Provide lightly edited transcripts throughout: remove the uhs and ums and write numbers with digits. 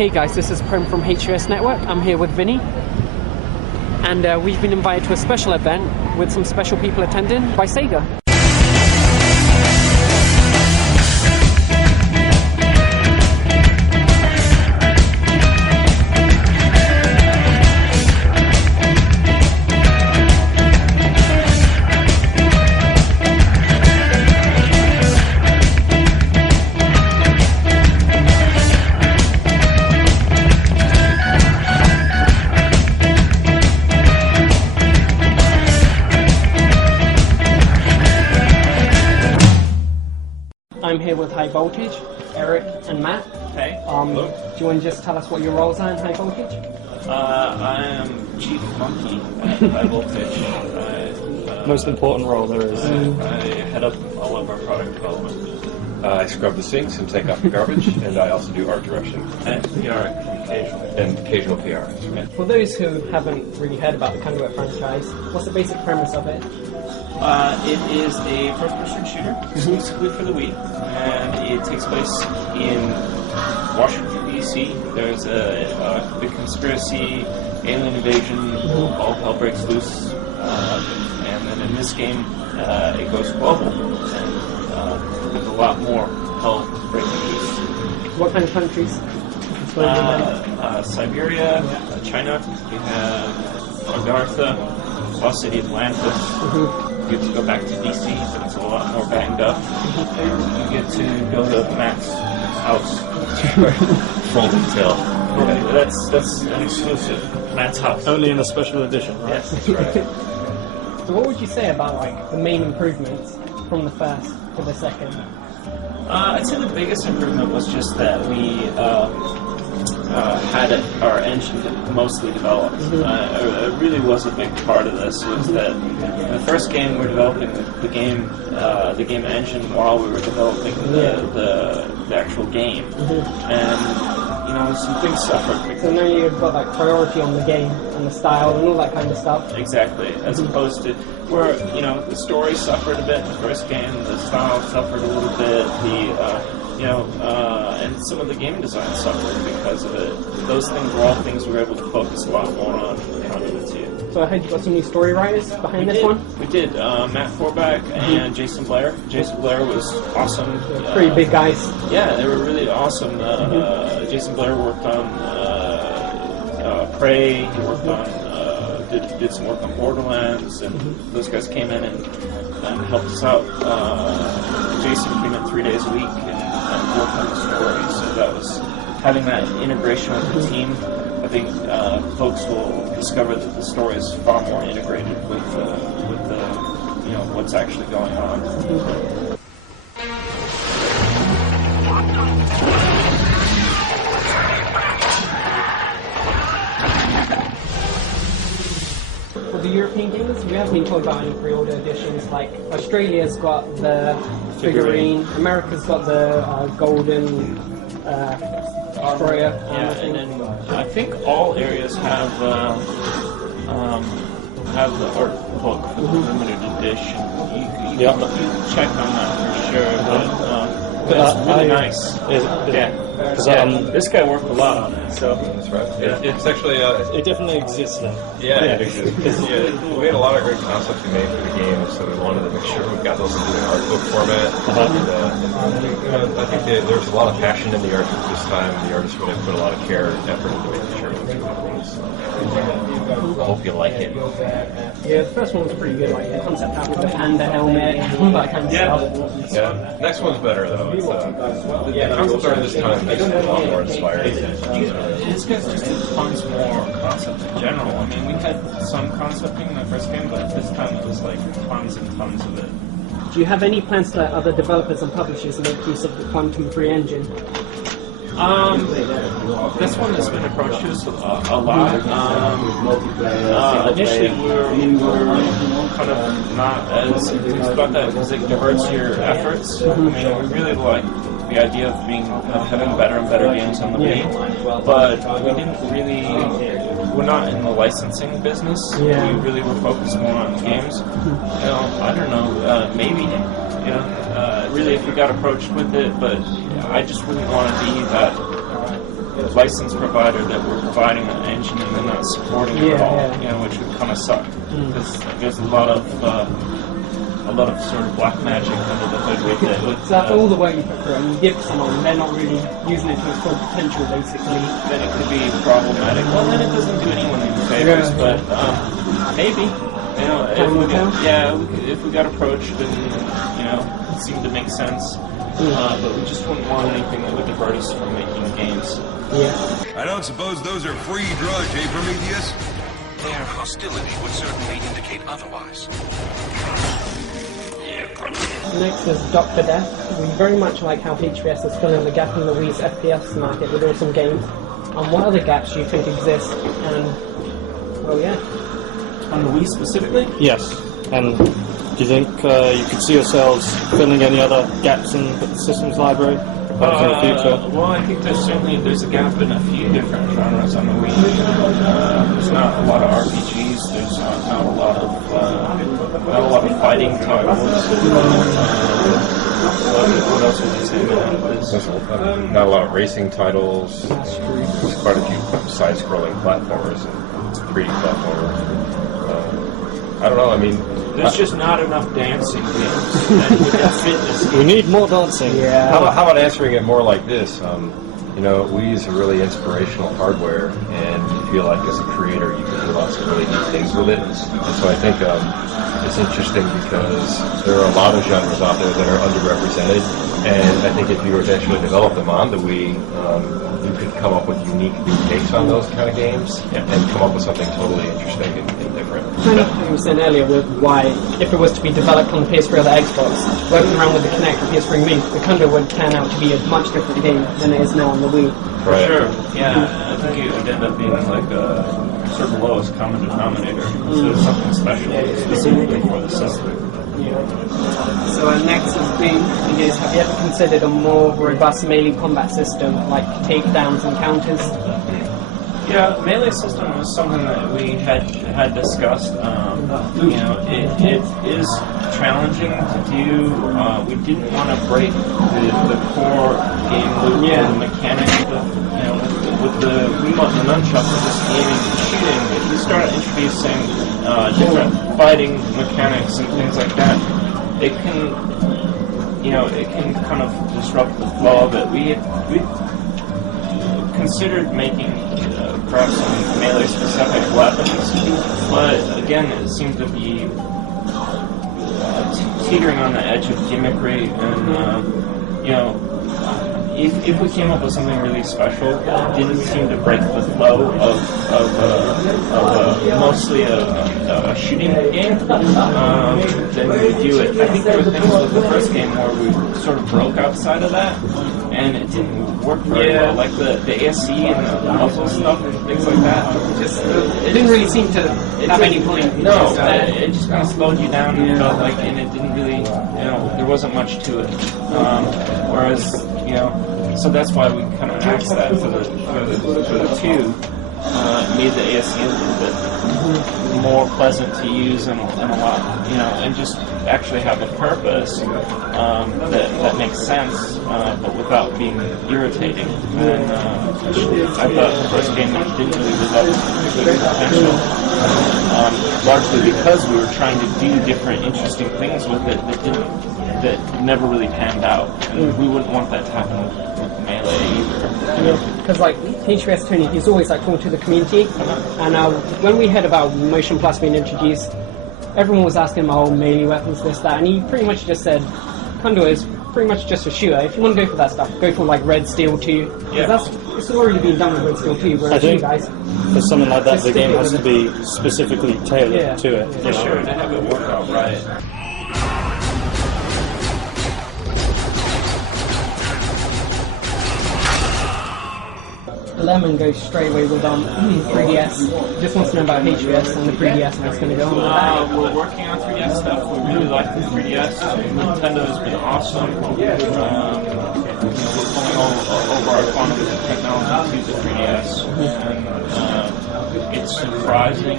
Hey guys, this is Prem from HUS Network. I'm here with Vinny. And we've been invited to a special event with some special people attending by Sega. I'm here with High Voltage, Eric and Matt. Hey. Do you want to just tell us what your roles are in High Voltage? I am Chief Monkey at High Voltage. Most important role there is. I head up all of our product development. I scrub the sinks and take out the garbage, and I also do art direction. And PR occasionally. And occasional PR. For those who haven't really heard about the Conduit franchise, what's the basic premise of it? It is a first-person shooter exclusively for the Wii, and it takes place in Washington, D.C. There's a big conspiracy, alien invasion, all hell breaks loose, and then in this game it goes global, and there's a lot more hell breaking loose. What kind of countries? Siberia, China, you have Agartha, Lost City Atlantis. You get to go back to DC, but it's a lot more banged up. You get to go to Matt's house. Full detail. That's an exclusive. Matt's house. Only in a special edition, right? Yes, that's right. So what would you say about like the main improvements from the first to the second? I'd say the biggest improvement was just that we had our engine mostly developed. It really was a big part of this. Was that in the first game we were developing the game engine while we were developing the actual game, and some things suffered. So now you've got like priority on the game and the style and all that kind of stuff. Exactly, as opposed to where the story suffered a bit in the first game, the style suffered a little bit, and some of the game design suffered because of it. Those things were all things we were able to focus a lot more on in Conduit 2. So I heard you got some new story writers behind this one? We did. Matt Forbach and Jason Blair. Jason Blair was awesome. Pretty big guys. Yeah, they were really awesome. Jason Blair worked on Prey. He worked on did some work on Borderlands, and those guys came in and helped us out. Jason came in 3 days a week and worked on the story, so that was having that integration with the team. I think folks will discover that the story is far more integrated with what's actually going on. For the European games, we haven't been told about any pre-order editions. Like Australia's got the figurine, America's got the golden destroyer. And then I think all areas have the art book for the limited edition. You can check on that for sure, but it's really nice. This guy worked a lot on it, so That's right. It's actually It definitely exists now. it exists. We had a lot of great concepts we made for the game, so we wanted to make sure we got those into an art book format. And, I think there's a lot of passion in the art book this time. The artists really put a lot of care and effort into making sure it was good. So I hope you like it. Yeah, the first one was pretty good, like the concept art with the panda helmet and all that kind of stuff. Yeah. Next one's better though. It's, the concept art this time is a lot more inspiring. This guy's just did tons more concept in general. I mean, we had some concepting in the first game, but this time it was like tons and tons of it. Do you have any plans to let other developers and publishers make use of the Quantum Free engine? This one has been approached us a lot. Initially, we were kind of not as enthused about that because it diverts your efforts. I mean, we really like the idea of having better and better games on the Wii, but we didn't really. We're not in the licensing business. Yeah. We really were focused more on games. I don't know. Maybe. Really, if we got approached with it, but I just really want to be that license provider that we're providing an engine and they're not supporting it at all, Yeah. you know, which would kind of suck because there's a lot of sort of black magic under the hood with it. So after all the work you put through it, and you give to someone, and they're not really using it to its full potential, basically. Then it could be problematic. Well, then it doesn't do anyone any favors, Yeah. but maybe. You know, Time will tell. if we got approached and you know it seemed to make sense, but we just wouldn't want anything that would divert us from making games. Yeah. I don't suppose those are free drugs, eh, Prometheus? Their hostility would certainly indicate otherwise. Next is Dr. Death. We very much like how HBS is filling the gap in the Wii's FPS market with awesome games. What other gaps do you think exist? And, well, yeah. On the Wii specifically? Yes. And do you think you could see yourselves filling any other gaps in the systems library perhaps in the future? Well, I think there's a gap in a few different genres on the Wii. There's not a lot of RPGs. There's not a lot of fighting titles. What else would you say about this? There's not a lot of racing titles. There's quite a few side-scrolling platformers and 3D platformers. I don't know. I mean, There's just not enough dancing games and fitness. We need more dancing. Yeah. how about answering it more like this? You know, Wii is a really inspirational hardware, and you feel like as a creator you can do lots of really neat things with it. And so I think it's interesting because there are a lot of genres out there that are underrepresented, and I think if you eventually develop them on the Wii, you could come up with unique new takes on those kind of games and come up with something totally interesting and different. Kind of like you were saying earlier with why, if it was to be developed on the PS3 or the Xbox, working around with the Kinect or PS3 Mini, the Kunda would turn out to be a much different game than it is now on the Wii. For sure, yeah. I think it would end up being like a sort of lowest common denominator instead of something special specifically for the system. So next has been, have you ever considered a more robust melee combat system, like takedowns and counters? Yeah, melee system was something that we had discussed. You know, it is challenging to do. We didn't want to break the core game loop and the mechanics of, you know, with the Wiimote and the nunchucks and just aiming and shooting. If we start introducing different fighting mechanics and things like that, it can kind of disrupt the flow of it. We considered making perhaps some melee-specific weapons, but again, it seemed to be teetering on the edge of gimmickry, and you know, if we came up with something really special, it didn't seem to break the flow of mostly a shooting game, then we would do it. I think there were things with the first game where we sort of broke outside of that, and it didn't work very well, like the ASC and the muzzle stuff and things like that. It didn't really seem to have any point. No, it just kind of slowed you down and felt like, and it didn't really, you know, there wasn't much to it. Whereas, you know, so that's why we kind of axed that for the two. Made the ASC a little bit more pleasant to use and a lot, you know, and just actually have a purpose that makes sense, but without being irritating. And I thought the first game didn't really live up to its potential, largely because we were trying to do different, interesting things with it that never really panned out. And we wouldn't want that to happen with Melee either. Because like HBS Tony, he's always like talking to the community, and when we heard about Motion Plus being introduced, everyone was asking about all melee weapons, this, that, and he pretty much just said, Kunda is pretty much just a shooter. If you want to go for that stuff, go for like Red Steel 2. Yeah. It's already been done with Red Steel 2, I whereas you think guys... for something like that, Just the game stick has with to be specifically tailored to it. For sure, to have it work out right. Lemon goes straight away with 3DS. Just wants to know about HBS and the 3DS and what's going to go on with that. We're working on 3DS stuff. We really like the 3DS. Nintendo has been awesome. We're pulling over our quantum technology to the 3DS, and it's surprising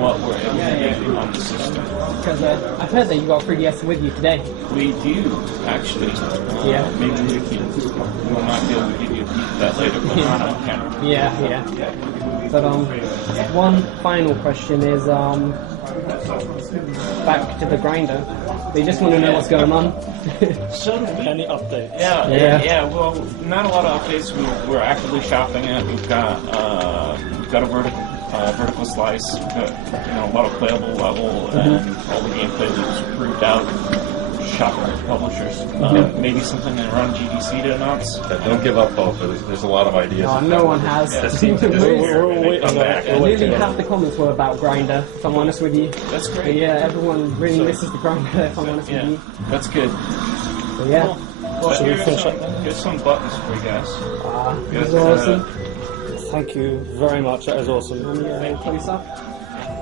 what we're able to do on the system. Because I've heard that you got 3DS with you today. We do, actually. Yeah. Maybe we will not be able to give you a peek that later, but not on camera. Yeah. But one final question is back to the grinder. They just want to know what's going on. Any updates? Yeah. Well, not a lot of updates. We're actively shopping it. We've got a vertical slice. We've got a lot of playable level, and all the gameplay loops proved out. Shopping with publishers. Maybe something around GDC to announce. Don't give up hope. There's a lot of ideas. No one has. We're all waiting on that. Nearly half the comments were about Grindr, if I'm honest with you. That's But great. yeah, everyone really misses the Grindr, if I'm honest with you. That's good. But yeah, Well, Should we finish up here's some buttons for you guys. this is awesome. Thank you very much. That is awesome. Let me get a little close up.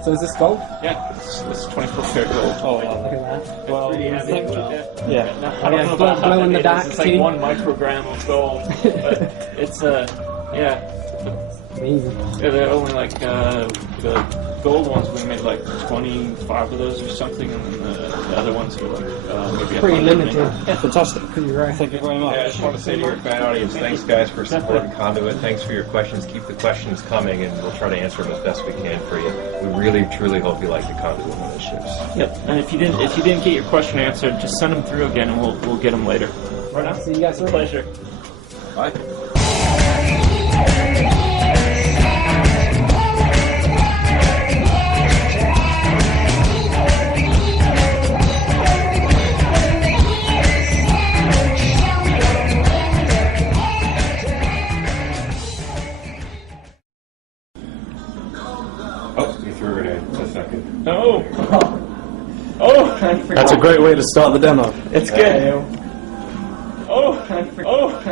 So is this gold? Yeah, this 24 karat gold. Oh, Look wow. at that. Well, Pretty heavy. thank you. Yeah. I don't know about how glow in heavy the it is. dark It's like too. 1 microgram of gold, but it's Amazing. Yeah, they're only like the gold ones. We made like 25 of those or something, and then the other ones are like maybe Pretty 100. limited. Fantastic. Pretty rare. Thank you very much. Yeah, I just want to say to your fan audience, thanks guys for supporting Conduit. Thanks for your questions. Keep the questions coming, and we'll try to answer them as best we can for you. We really, truly hope you like the Conduit initiatives. Yep. And if you didn't get your question answered, just send them through again, and we'll get them later. Right now. See you guys later. Pleasure. Bye. Oh, you threw a grenade. Just a second. Oh. Oh. I forgot. That's a great way to start the demo. It's good. Oh. I forgot.